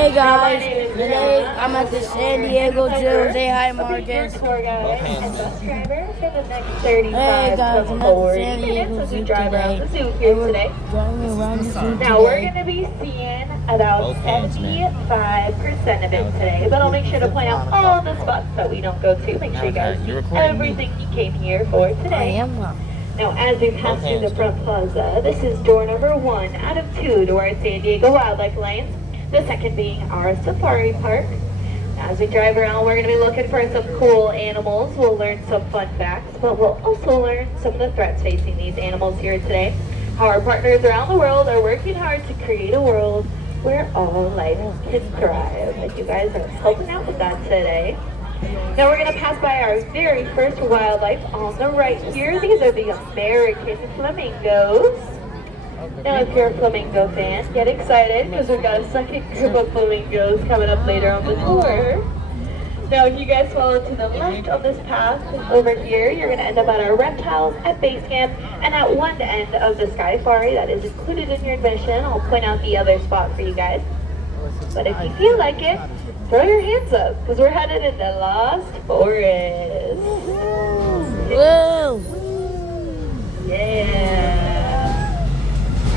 Hey guys, today I'm at the San Diego Zoo. Say hi, Marcus. Tour guide and bus driver for the next Hey 35 guys, to I'm at the 40 San minutes Diego as we Zoo drive around today. the zoo here today. Driving around the zoo Now we're today. going to be seeing about 75% of it today, but I'll make sure to point out all the spots that we don't go to. Make sure you guys see everything you came here for I today. am. Now, as we pass through the front plaza, this is door number 1 out of 2 to our San Diego Wildlife Lanes, the second being our safari park. As we drive around, we're going to be looking for some cool animals. We'll learn some fun facts, but we'll also learn some of the threats facing these animals here today. How our partners around the world are working hard to create a world where all life can thrive. And you guys are helping out with that today. Now we're going to pass by our very first wildlife on the right here. These are the American flamingos. Now if you're a flamingo fan, get excited because we've got a second group of flamingos coming up later on the tour. Now if you guys follow to the left on this path over here, you're going to end up at our reptiles at base camp, and at one end of the Skyfari that is included in your admission. I'll point out the other spot for you guys. But if you feel like it, throw your hands up because we're headed into Lost Forest. Woo! Yeah.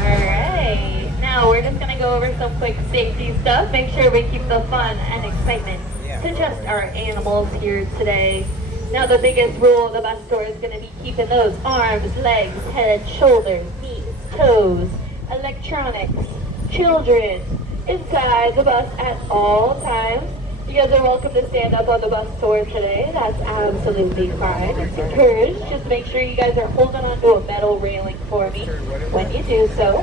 Alright. Now we're just going to go over some quick safety stuff. Make sure we keep the fun and excitement to just our animals here today. Now the biggest rule of the bus tour is going to be keeping those arms, legs, head, shoulders, knees, toes, electronics, children inside the bus at all times. You guys are welcome to stand up on the bus tour today. That's absolutely fine. It's encouraged. Just make sure you guys are holding onto a metal railing for me when you do so.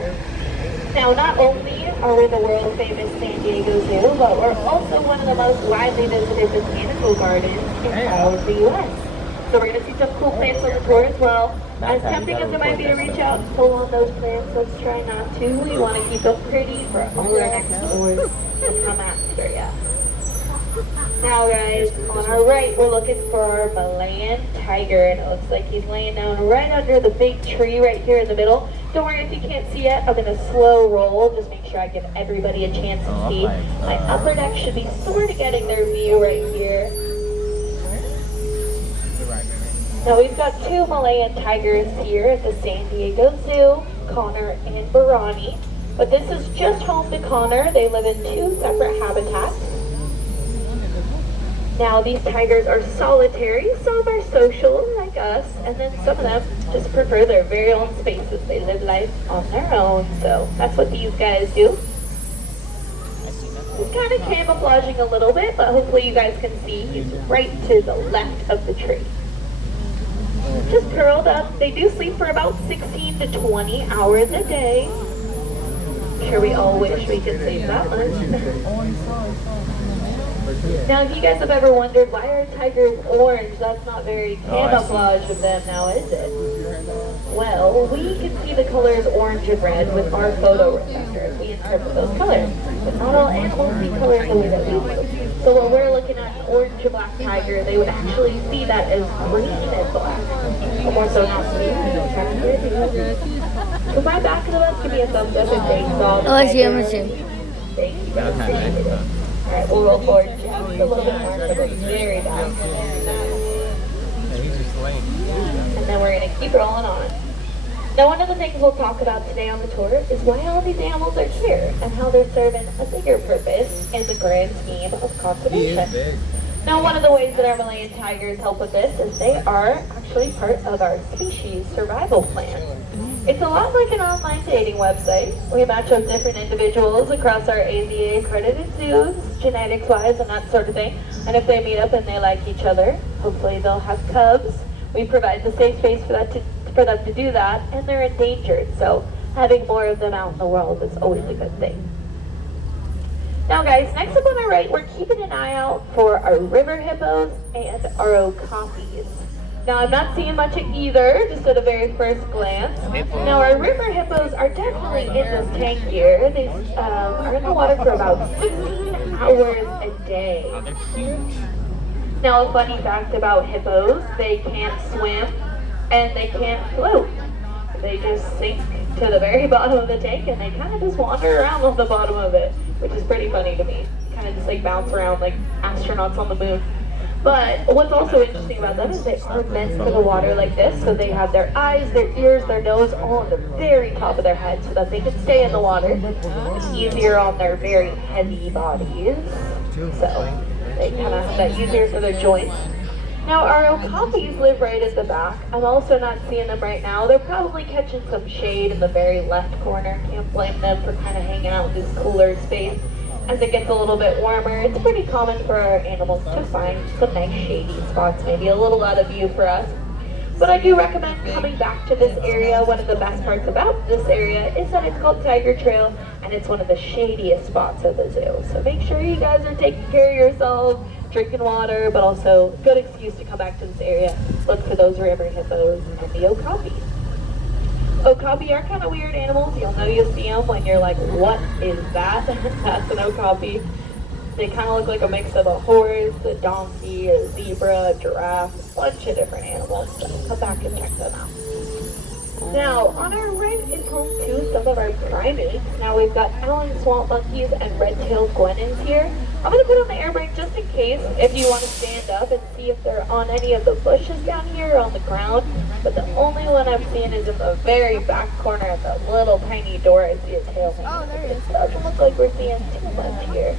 Now, not only are we the world famous San Diego Zoo, but we're also one of the most widely visited botanical gardens in all of the U.S. So we're going to see some cool plants on the tour as well. As tempting as it might be to reach out and pull on those plants, let's try not to. We want to keep them pretty for all our next tours to come after you. Now guys, on our right, we're looking for our Malayan tiger, and it looks like he's laying down right under the big tree right here in the middle. Don't worry if you can't see it, I'm going to slow roll, just make sure I give everybody a chance to see. My upper deck should be sort of getting their view right here. Now we've got 2 Malayan tigers here at the San Diego Zoo, Connor and Barani. But this is just home to Connor. They live in 2 separate habitats. Now these tigers are solitary, some are social like us, and then some of them just prefer their very own spaces. They live life on their own, so that's what these guys do. He's kind of camouflaging a little bit, but hopefully you guys can see he's right to the left of the tree. Just curled up. They do sleep for about 16 to 20 hours a day. I'm sure we all wish we could sleep that much. Now, if you guys have ever wondered why are tigers orange, that's not very camouflage of them now, is it? Well, we can see the colors orange and red with our photoreceptors. We interpret those colors. But not all animals see colors the way that we do. So when we're looking at an orange and black tiger, they would actually see that as green and black. But more so not me. So my back of the bus, give me a thumbs up if they saw the tiger. Thank you guys. Alright, we'll roll forward just a little bit more, so it's very back. And then we're going to keep rolling on. Now, one of the things we'll talk about today on the tour is why all these animals are here and how they're serving a bigger purpose in the grand scheme of conservation. Now, one of the ways that our Malayan tigers help with this is they are actually part of our species survival plan. It's a lot like an online dating website. We match up different individuals across our AZA accredited zoos, genetics-wise and that sort of thing. And if they meet up and they like each other, hopefully they'll have cubs. We provide the safe space for them to do that, and they're endangered. So having more of them out in the world is always a good thing. Now guys, next up on our right, we're keeping an eye out for our river hippos and our okapis. Now I'm not seeing much of either, just at a very first glance. Now our river hippos are definitely in this tank here. They are in the water for about 16 hours a day. Now a funny fact about hippos, they can't swim and they can't float. They just sink to the very bottom of the tank and they kind of just wander around on the bottom of it. which is pretty funny to me. Kind of just like bounce around like astronauts on the moon. But what's also interesting about them is they are meant for the water like this, so they have their eyes, their ears, their nose all on the very top of their head so that they can stay in the water. It's easier on their very heavy bodies, so they kind of have that easier for their joints. Now our okapis live right at the back. I'm also not seeing them right now. They're probably catching some shade in the very left corner. Can't blame them for kind of hanging out in this cooler space. As it gets a little bit warmer, it's pretty common for our animals to find some nice shady spots, maybe a little out of view for us. But I do recommend coming back to this area. One of the best parts about this area is that it's called Tiger Trail, and it's one of the shadiest spots of the zoo. So make sure you guys are taking care of yourselves, drinking water, but also good excuse to come back to this area. Look for those river hippos and the okapi. Okapi are kind of weird animals. You'll know you see them when you're like, what is that? That's an okapi. They kind of look like a mix of a horse, a donkey, a zebra, a giraffe, a bunch of different animals. So come back and check them out. Now, on our right is home to some of our primates. Now we've got Allen swamp monkeys and red-tailed guenons here. I'm going to put on the air brake just in case if you want to stand up and see if they're on any of the bushes down here or on the ground. But the only one I'm seeing is in the very back corner at that little tiny door. I see a tail hanging. Oh, there it is. It doesn't look like we're seeing too much here.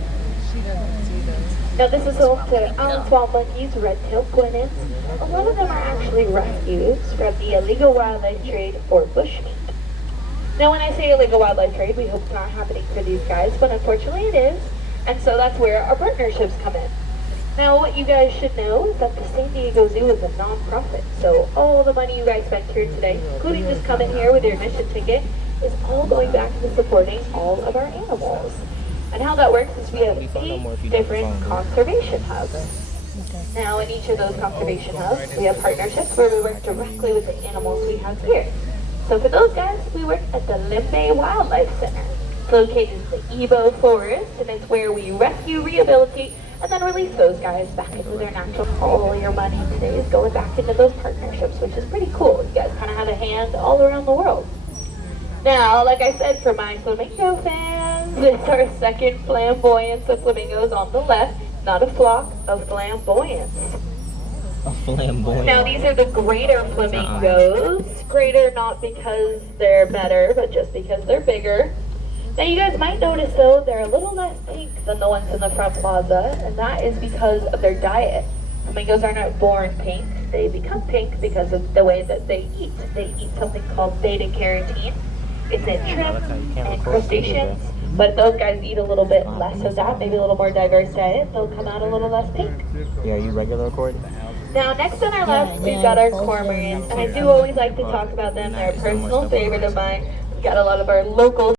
Now this is home to Allen swamp monkeys, red-tailed guenons. A lot of them are actually rescues from the illegal wildlife trade for bushmeat. Now when I say illegal wildlife trade, we hope it's not happening for these guys, but unfortunately it is. And so that's where our partnerships come in. Now what you guys should know is that the San Diego Zoo is a non-profit. So all the money you guys spent here today, including just coming here with your admission ticket, is all going back to supporting all of our animals. And how that works is we have 8 different conservation hubs. Now in each of those conservation hubs, we have partnerships where we work directly with the animals we have here. So for those guys, we work at the Limbe Wildlife Center. It's located in the Evo Forest, and it's where we rescue, rehabilitate, and then release those guys back into their natural. All your money today is going back into those partnerships, which is pretty cool. You guys kind of have a hand all around the world. Now, like I said, for my flamingo fans, it's our second flamboyance of flamingos on the left, not a flock of flamboyance. A flamboyant. Now, these are the greater flamingos. Greater not because they're better, but just because they're bigger. Now, you guys might notice, though, they're a little less pink than the ones in the front plaza, and that is because of their diet. Flamingos are not born pink. They become pink because of the way that they eat. They eat something called beta-carotene. It's in shrimp and crustaceans, but those guys eat a little bit less of that, maybe a little more diverse diet. They'll come out a little less pink. Yeah, are you regular recording? Now, next on our left, we've got our cormorants, and I do always like to talk about them. They're a personal favorite of mine. We've got a lot of our local